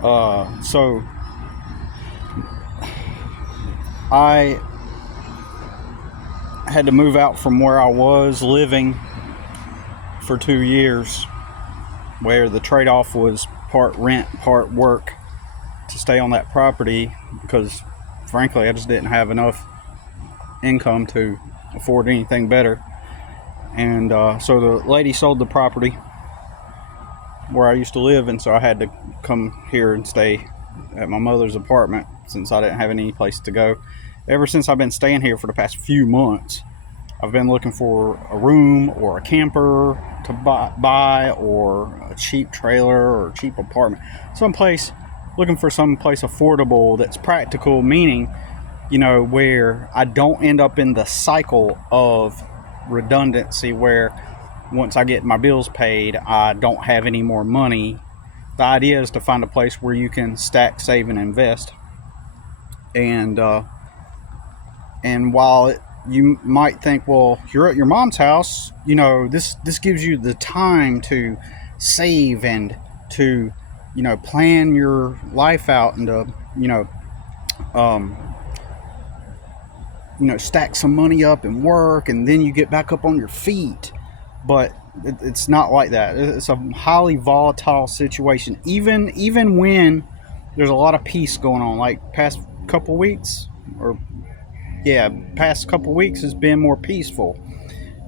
So I had to move out from where I was living for 2 years, where the trade-off was part rent, part work to stay on that property, because frankly I just didn't have enough income to afford anything better. And so the lady sold the property where I used to live, and so I had to come here and stay at my mother's apartment since I didn't have any place to go. Ever since I've been staying here for the past few months, I've been looking for a room or a camper to buy, or a cheap trailer or a cheap apartment, looking for some place affordable that's practical, meaning, where I don't end up in the cycle of redundancy where once I get my bills paid, I don't have any more money. The idea is to find a place where you can stack, save, and invest. And while you might think, well, you're at your mom's house, this gives you the time to save and to, plan your life out and to, stack some money up and work, and then you get back up on your feet. But it's not like that. It's a highly volatile situation, even when there's a lot of peace going on. Like past couple weeks has been more peaceful.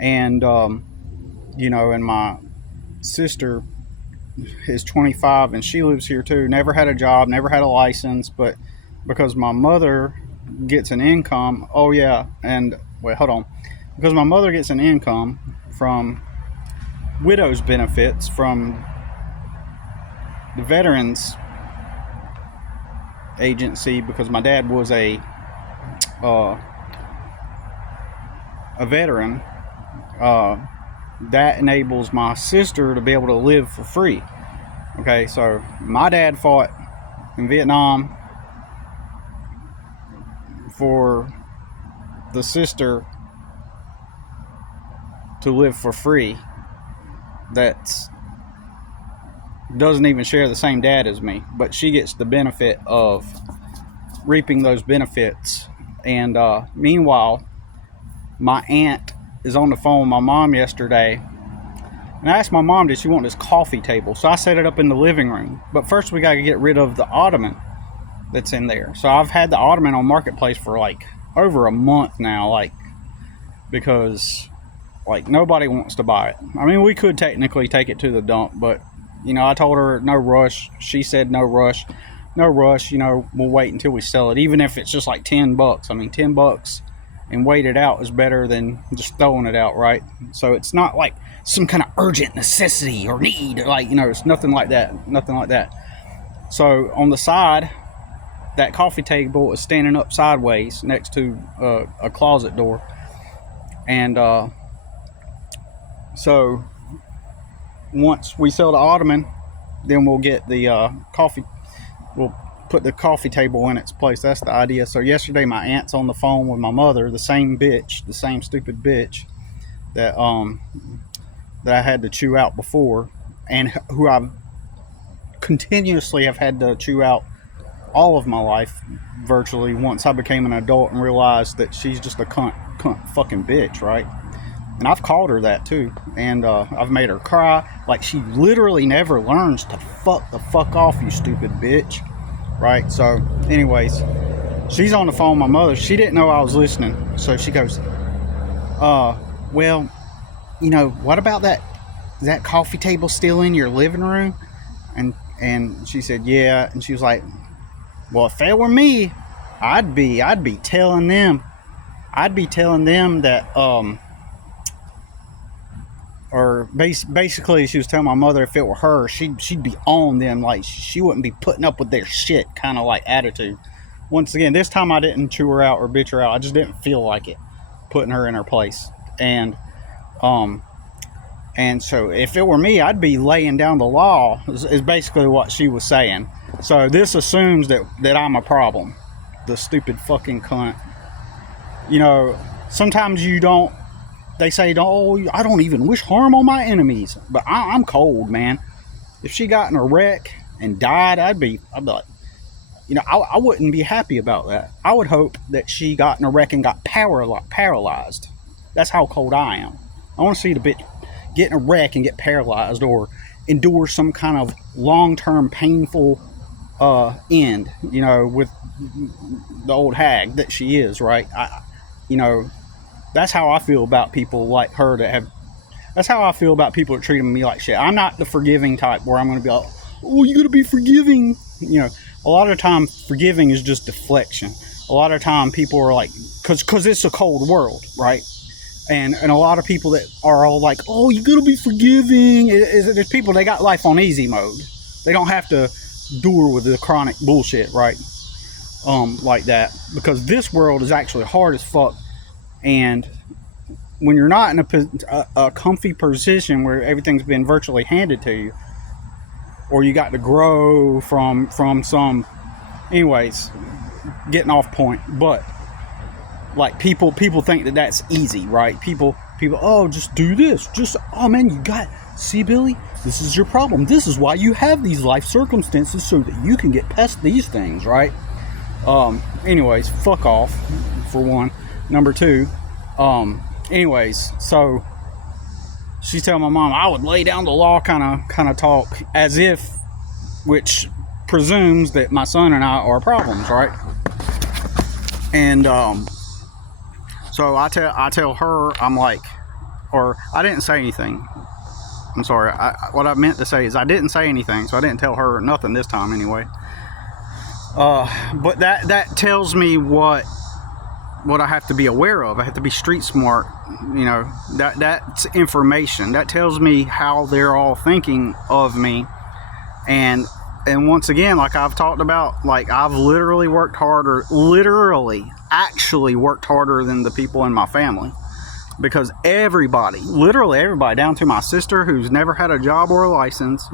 And and my sister is 25 and she lives here too. Never had a job, never had a license, but because my mother gets an income, because my mother gets an income from widow's benefits from the Veterans Agency, because my dad was a veteran, that enables my sister to be able to live for free. Okay, so my dad fought in Vietnam for the sister to live for free that doesn't even share the same dad as me, but she gets the benefit of reaping those benefits. And meanwhile, my aunt is on the phone with my mom yesterday, and I asked my mom, did she want this coffee table? So I set it up in the living room, but first we got to get rid of the ottoman that's in there. So I've had the ottoman on Marketplace for like over a month now, because nobody wants to buy it. I mean, we could technically take it to the dump, but I told her no rush. She said no rush, we'll wait until we sell it, even if it's just like $10. I mean, $10 and wait it out is better than just throwing it out, right? So it's not like some kind of urgent necessity or need, it's nothing like that. So on the side, that coffee table is standing up sideways next to a closet door. And so once we sell the ottoman, then we'll get the we'll put the coffee table in its place. That's the idea. So yesterday my aunt's on the phone with my mother, the same stupid bitch that I had to chew out before, and who I've continuously have had to chew out all of my life virtually, once I became an adult and realized that she's just a cunt fucking bitch, right? And I've called her that too, and I've made her cry. Like, she literally never learns to fuck the fuck off, you stupid bitch, right? So anyways, she's on the phone with my mother. She didn't know I was listening, so she goes, well, what about that coffee table still in your living room? And she said, yeah. And she was like, well, if it were me, I'd be telling them that or basically she was telling my mother, if it were her, she'd be on them, like she wouldn't be putting up with their shit kind of like attitude. Once again, this time I didn't chew her out or bitch her out. I just didn't feel like it, putting her in her place. And so if it were me, I'd be laying down the law, is basically what she was saying. So this assumes that I'm a problem, the stupid fucking cunt. Sometimes they say, I don't even wish harm on my enemies. But I'm cold, man. If she got in a wreck and died, I'd be like, I wouldn't be happy about that. I would hope that she got in a wreck and got paralyzed. That's how cold I am. I want to see the bitch get in a wreck and get paralyzed, or endure some kind of long-term painful end, with the old hag that she is, right? That's how I feel about people like her that's how I feel about people that treat me like shit. I'm not the forgiving type where I'm going to be like, oh, you got to be forgiving. A lot of the time forgiving is just deflection. A lot of the time people are like, because it's a cold world, right? And a lot of people that are all like, oh, you got to be forgiving. There's people, they got life on easy mode. They don't have to deal with the chronic bullshit, right? Like that. Because this world is actually hard as fuck. And when you're not in a comfy position where everything's been virtually handed to you, or you got to grow from some, anyways, getting off point, but like people think that that's easy, right? People, oh, just do this, oh man, see, Billy, this is your problem, this is why you have these life circumstances, so that you can get past these things, right? Anyways, fuck off, for one. Number two, anyways, so she's telling my mom I would lay down the law kind of talk, as if, which presumes that my son and I are problems, right? And so I tell her, I'm like, or I didn't say anything. I'm sorry. What I meant to say is I didn't say anything, so I didn't tell her nothing this time anyway. But that tells me what I have to be aware of. I have to be street smart. That's information. That tells me how they're all thinking of me. And once again, like I've talked about, like I've literally actually worked harder than the people in my family. Because literally everybody, down to my sister, who's never had a job or a license.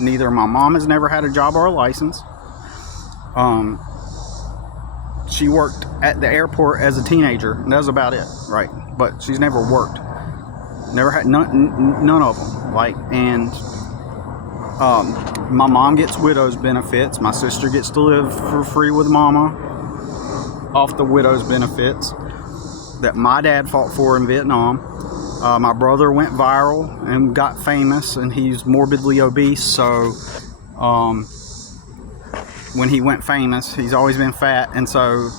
Neither my mom has never had a job or a license. She worked at the airport as a teenager, and that's about it, right? But she's never worked. Never had none of them. My mom gets widow's benefits. My sister gets to live for free with mama off the widow's benefits that my dad fought for in Vietnam. My brother went viral and got famous, and he's morbidly obese, so when he went famous, he's always been fat, and so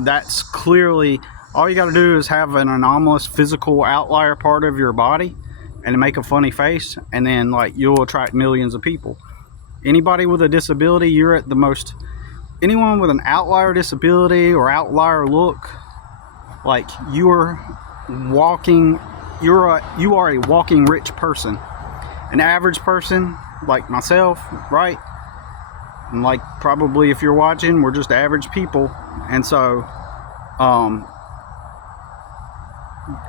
that's clearly, all you got to do is have an anomalous physical outlier part of your body and make a funny face, and then you'll attract millions of people. Anybody with a disability, anyone with an outlier disability or outlier look, you are a walking rich person. An average person like myself, right? And probably if you're watching, we're just average people. And so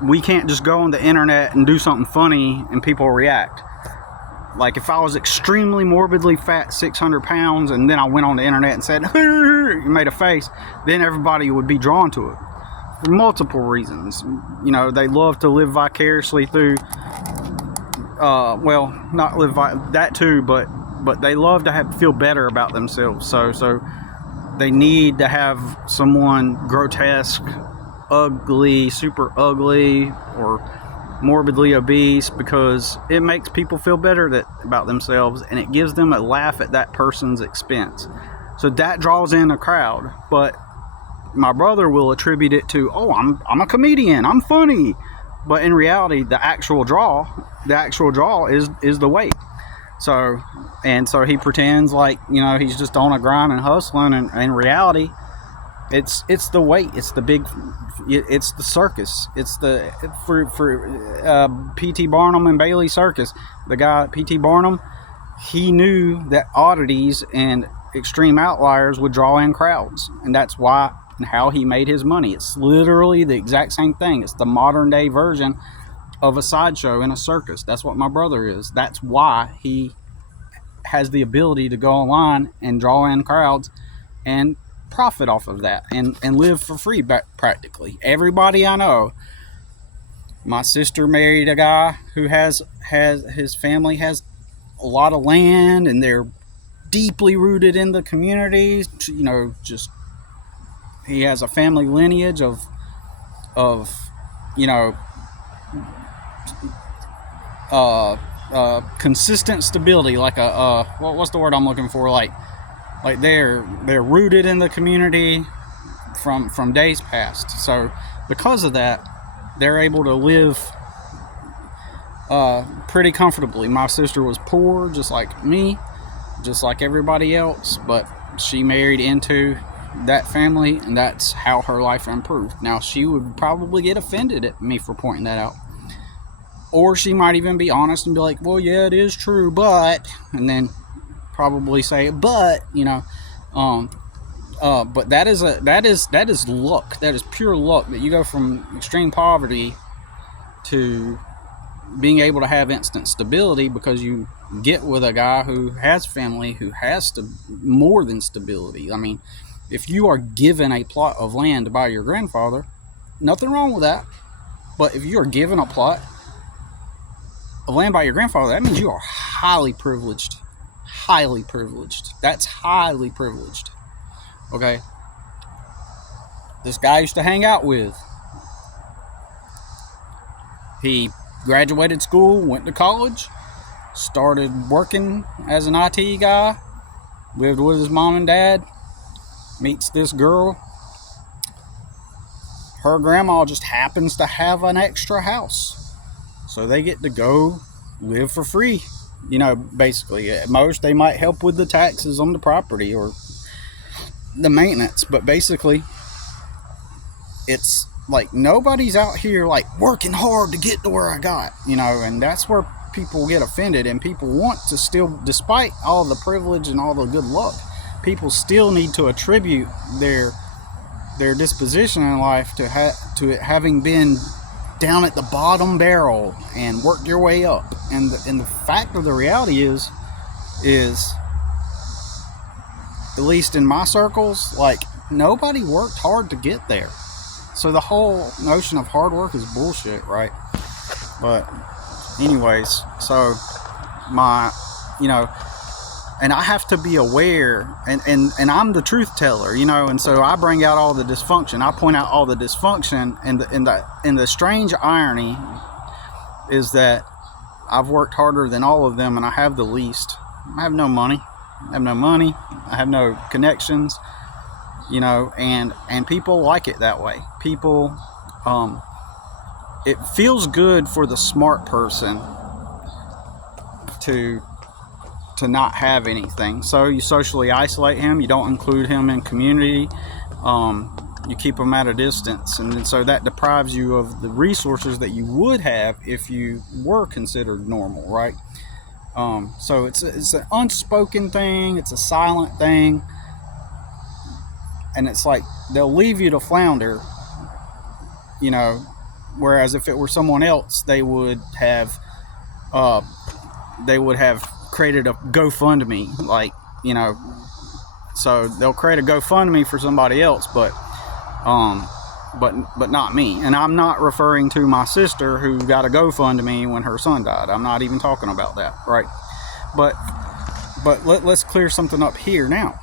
we can't just go on the internet and do something funny and people react. If I was extremely morbidly fat, 600 pounds, and then I went on the internet and said, you made a face, then everybody would be drawn to it. For multiple reasons. They love to live vicariously through, not live that too, but they love to feel better about themselves. So they need to have someone grotesque, ugly, super ugly, or morbidly obese, because it makes people feel better about themselves, and it gives them a laugh at that person's expense. So that draws in a crowd. But my brother will attribute it to, oh, I'm a comedian, I'm funny. But in reality, the actual draw is the weight. So he pretends he's just on a grind and hustling, and in reality, it's the weight, it's the circus, it's for P.T. Barnum and Bailey Circus. The guy P.T. Barnum, he knew that oddities and extreme outliers would draw in crowds, and that's why and how he made his money. It's literally the exact same thing. It's the modern day version of a sideshow in a circus. That's what my brother is. That's why he has the ability to go online and draw in crowds and profit off of that and live for free practically. Everybody I know, my sister married a guy who has his family has a lot of land, and they're deeply rooted in the community. Just he has a family lineage of you know consistent stability, like what's the word I'm looking for? Like they're rooted in the community from days past. So because of that, they're able to live pretty comfortably. My sister was poor, just like me, just like everybody else, but she married into that family, and that's how her life improved. Now, she would probably get offended at me for pointing that out, or she might even be honest and be like, well, yeah, it is true, but, and then probably say, but, but that is luck. That is pure luck, that you go from extreme poverty to being able to have instant stability, because you get with a guy who has family, who has more than stability. I mean, if you are given a plot of land by your grandfather, nothing wrong with that. But if you are given a plot of land by your grandfather, that means you are highly privileged. Highly privileged. That's highly privileged. Okay? This guy I used to hang out with, he graduated school, went to college, started working as an IT guy, lived with his mom and dad, meets this girl. Her grandma just happens to have an extra house, so they get to go live for free. Basically, at most they might help with the taxes on the property or the maintenance, but basically it's like nobody's out here like working hard to get to where I got, and that's where people get offended. And people want to still, despite all the privilege and all the good luck, people still need to attribute their disposition in life to it having been down at the bottom barrel and worked your way up. And the fact of the reality is at least in my circles, like, nobody worked hard to get there. So the whole notion of hard work is bullshit, right? But anyways, so and I have to be aware, and I'm the truth teller, and so I bring out all the dysfunction. I point out all the dysfunction, and the strange irony is that I've worked harder than all of them, and I have the least. I have no money. I have no connections, and people like it that way. People, it feels good for the smart person to not have anything. So you socially isolate him. You don't include him in community. You keep him at a distance, and so that deprives you of the resources that you would have if you were considered normal, right? So it's an unspoken thing. It's a silent thing, and it's like they'll leave you to flounder, whereas if it were someone else, they would have created a GoFundMe, so they'll create a GoFundMe for somebody else, but not me. And I'm not referring to my sister who got a GoFundMe when her son died. I'm not even talking about that, right? But let's clear something up here now.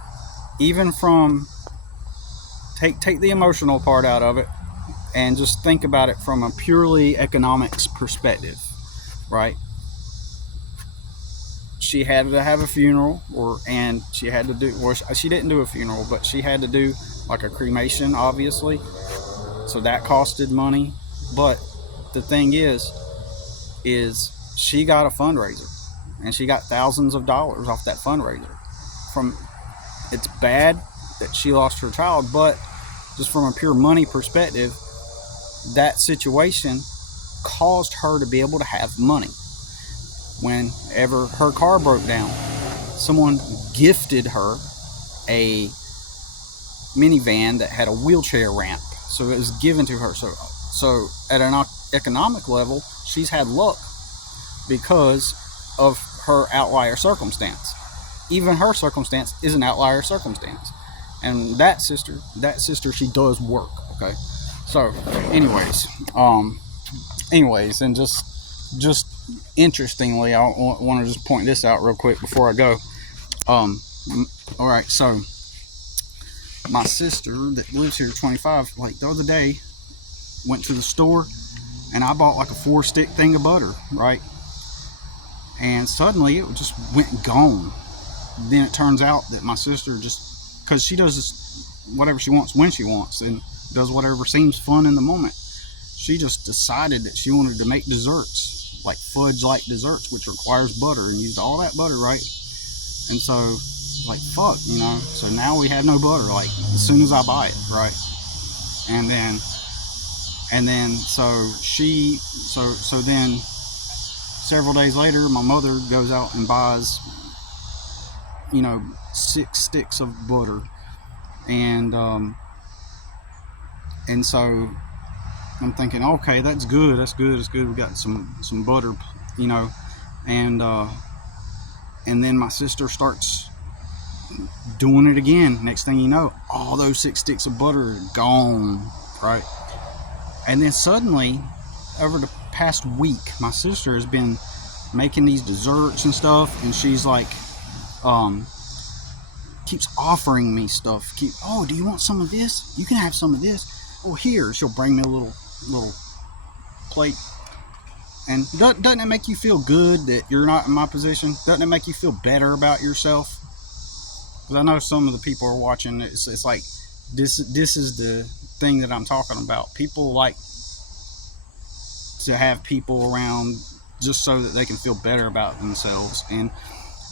Even from take the emotional part out of it and just think about it from a purely economics perspective, right? She had to have a funeral, and she had to do, well, she didn't do a funeral, but she had to do like a cremation, obviously. So that costed money. But the thing is she got a fundraiser, and she got thousands of dollars off that fundraiser. It's bad that she lost her child, but just from a pure money perspective, that situation caused her to be able to have money. Whenever her car broke down, someone gifted her a minivan that had a wheelchair ramp, so it was given to her. So at an economic level, she's had luck because of her outlier circumstance. Even her circumstance is an outlier circumstance, and that sister, she does work. Okay, so anyways, and just interestingly, I want to just point this out real quick before I go. All right, so my sister that lives here 25, like the other day, went to the store and I bought like a 4-stick thing of butter, right? And suddenly it just went gone. Then it turns out that my sister just, because she does this, whatever she wants when she wants and does whatever seems fun in the moment, she just decided that she wanted to make desserts, like fudge-like desserts, which requires butter, and used all that butter, right? And so, like, fuck, you know. So now we have no butter, like, as soon as I buy it, right? And then so then several days later, my mother goes out and buys, 6 sticks of butter, and so I'm thinking, okay, that's good. We got some butter, and then my sister starts doing it again. Next thing you know, all those 6 sticks of butter are gone, right? And then suddenly, over the past week, my sister has been making these desserts and stuff, and she's like, keeps offering me stuff. Oh, do you want some of this? You can have some of this. Oh, here. She'll bring me a little plate. And doesn't it make you feel good that you're not in my position? Doesn't it make you feel better about yourself? Because I know some of the people are watching. It's like this is the thing that I'm talking about. People like to have people around just so that they can feel better about themselves, and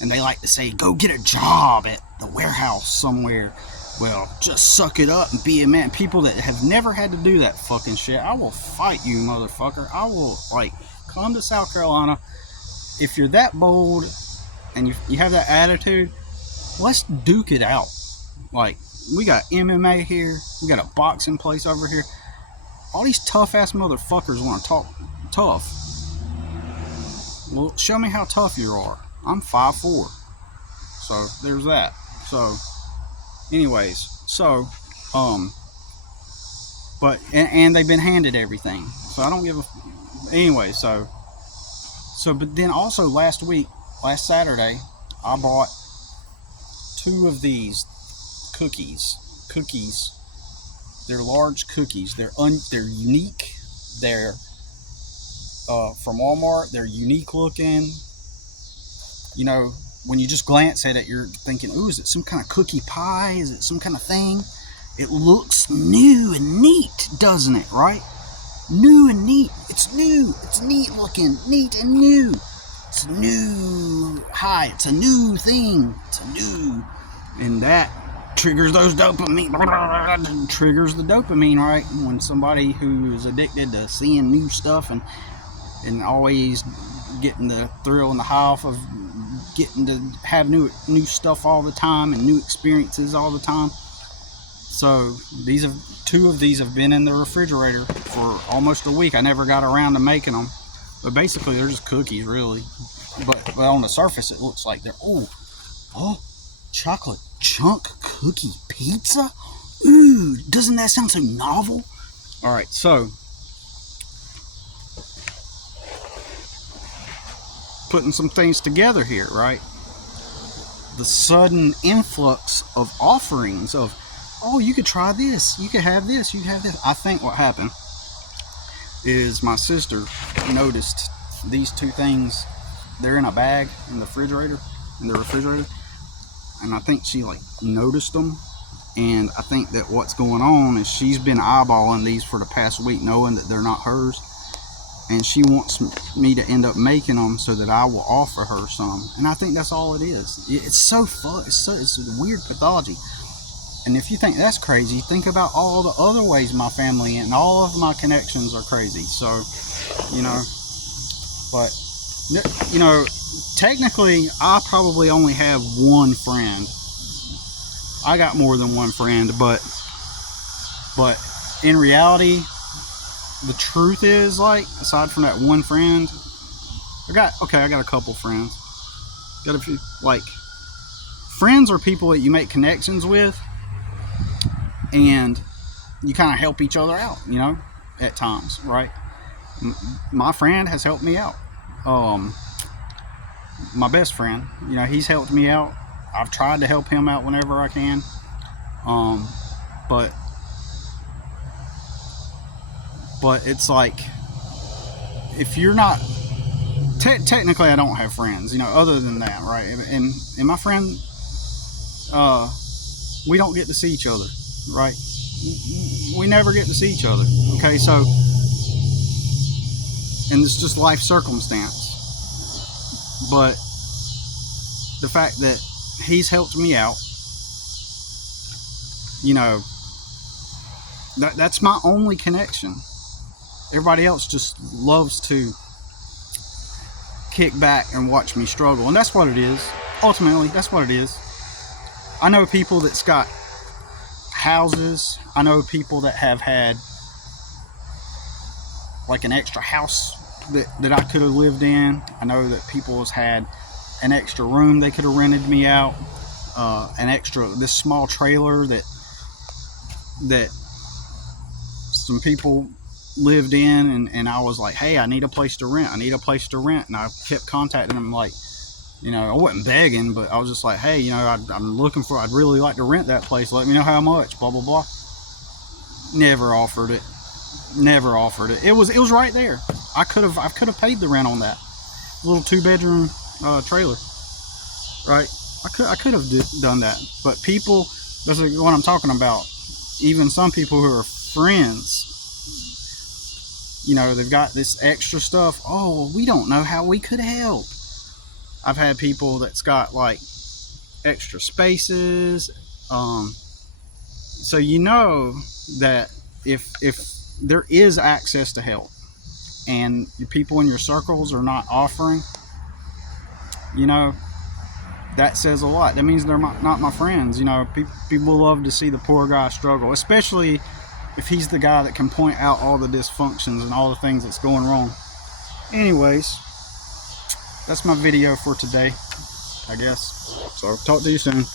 they like to say, go get a job at the warehouse somewhere. Well, just suck it up and be a man. People that have never had to do that fucking shit, I will fight you, motherfucker. I will, come to South Carolina. If you're that bold and you have that attitude, let's duke it out. Like, we got MMA here. We got a boxing place over here. All these tough-ass motherfuckers want to talk tough. Well, show me how tough you are. I'm 5'4". So, there's that. So, anyways, but they've been handed everything, so I don't give a. Anyway, but then also last Saturday, I bought 2 of these cookies. They're large cookies. They're unique. They're from Walmart. They're unique looking. When you just glance at it, you're thinking, ooh, is it some kind of cookie pie? Is it some kind of thing? It looks new and neat, doesn't it, right? New and neat. It's new. It's neat looking. Neat and new. It's new. Hi, it's a new thing. It's a new. And that triggers those dopamine. Triggers the dopamine, right? When somebody who is addicted to seeing new stuff and always getting the thrill and the high off of getting to have new stuff all the time and new experiences all the time. So 2 of these have been in the refrigerator for almost a week. I never got around to making them, but basically they're just cookies, really. But on the surface it looks like they're chocolate chunk cookie pizza. Ooh, doesn't that sound so novel? All right, so putting some things together here, right? The sudden influx of offerings of, oh, you could try this, you could have this, you could have this. I think what happened is my sister noticed these 2 things. They're in a bag in the refrigerator, and I think she noticed them. And I think that what's going on is she's been eyeballing these for the past week, knowing that they're not hers. And she wants me to end up making them so that I will offer her some. And I think that's all it is. It's so fun. It's a weird pathology. And if you think that's crazy, think about all the other ways my family and all of my connections are crazy. So, but, technically, I probably only have one friend. I got more than one friend, but in reality, the truth is, aside from that one friend, I got a couple friends. Got a few, friends are people that you make connections with, and you kind of help each other out, at times, right? My friend has helped me out. My best friend, he's helped me out. I've tried to help him out whenever I can. But it's like, if you're not technically, I don't have friends, other than that, right? And my friend, we don't get to see each other, right? We never get to see each other. Okay, so, and it's just life circumstance. But the fact that he's helped me out, that's my only connection. Everybody else just loves to kick back and watch me struggle, and that's what it is. Ultimately, that's what it is. I know people that's got houses. I know people that have had like an extra house that I could have lived in. I know that people has had an extra room they could have rented me out, this small trailer that some people lived in, and I was like, hey, I need a place to rent. And I kept contacting them, like, I wasn't begging, but I was just like, hey, I'd really like to rent that place. Let me know how much, blah, blah, blah. Never offered it. It was right there. I could have paid the rent on that little 2-bedroom trailer, right? I could have done that. But people, that's what I'm talking about. Even some people who are friends, they've got this extra stuff. Oh, we don't know how we could help. I've had people that's got like extra spaces, so that if there is access to help and your people in your circles are not offering, that says a lot. That means they're not my friends. People love to see the poor guy struggle, especially if he's the guy that can point out all the dysfunctions and all the things that's going wrong. Anyways, that's my video for today, I guess. So talk to you soon.